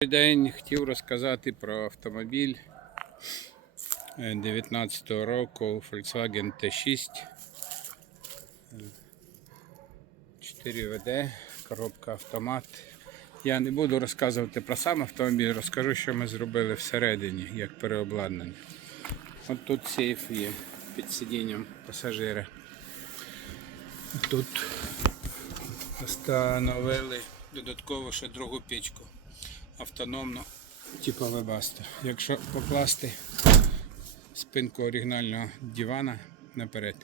Добрий день, хотів розказати про автомобіль 19 року Volkswagen T6 4 ВД, коробка автомат. Я не буду розказувати про сам автомобіль, розкажу, що ми зробили всередині, як переобладнання. От тут сейф є під сидінням пасажира. Тут встановили додатково ще другу печку автономно, типу Webasto. Якщо покласти спинку оригінального дивана наперед,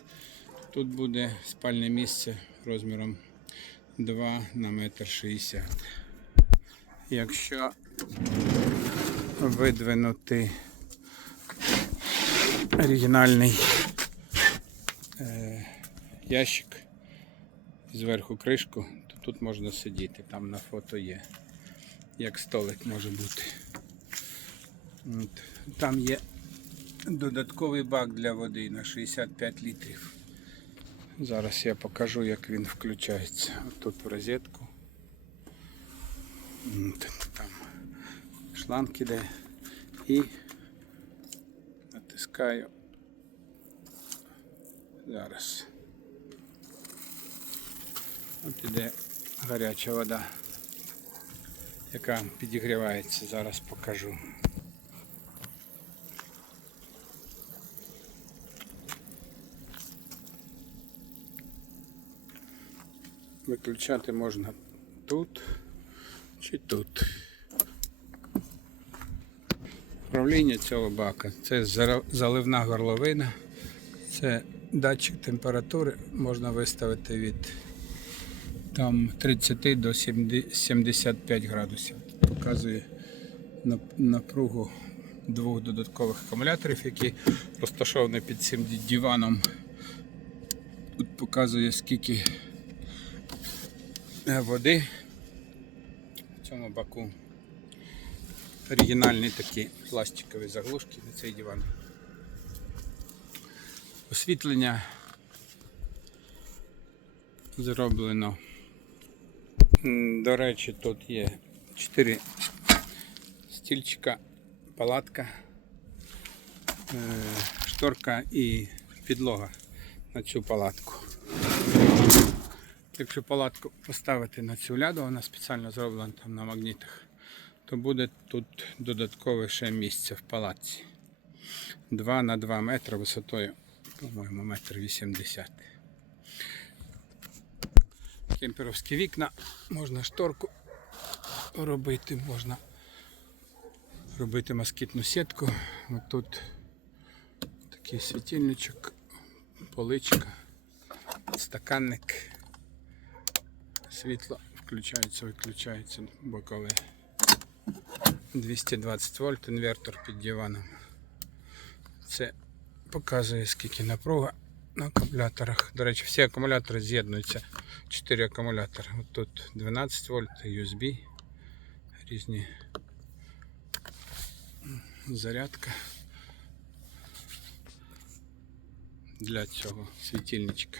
тут буде спальне місце розміром 2 на метр 60. Якщо видвинути оригінальний е, ящик зверху кришку, то тут можна сидіти, там на фото є як столик може бути. От. Там є додатковий бак для води на 65 літрів. Зараз я покажу, як він включається. От Тут в розетку. От, Там шланг іде і натискаю. Зараз. От іде гаряча вода яка підігрівається, зараз покажу. Виключати можна тут чи тут. Управління цього бака це заливна горловина, це датчик температури можна виставити від там 30 до 75 градусів. Показує нап- напругу двох додаткових акумуляторів, які розташовані під цим диваном. Тут показує скільки е, води в цьому баку. Оригінальні такі пластикові заглушки на цей диван. Освітлення зроблено До речі, тут є 4 стільчика, палатка, е, шторка і підлога на цю палатку. Якщо палатку поставити на цю ляду, вона спеціально зроблена там на магнітах, то буде тут додаткове ще місце в палатці. 2 на 2 метри висотою, по-моєму, метр 80 кемперовські вікна, можна шторку робити, можна робити москітну сітку. Ось тут такий світильничок, поличка, стаканник, світло включається, виключається бокове. 220 вольт інвертор під диваном. Це показує скільки напруга на акумуляторах. До речі, всі акумулятори з'єднуються. 4 акумулятори. От тут 12 вольт, USB, різні зарядка для цього світильничка.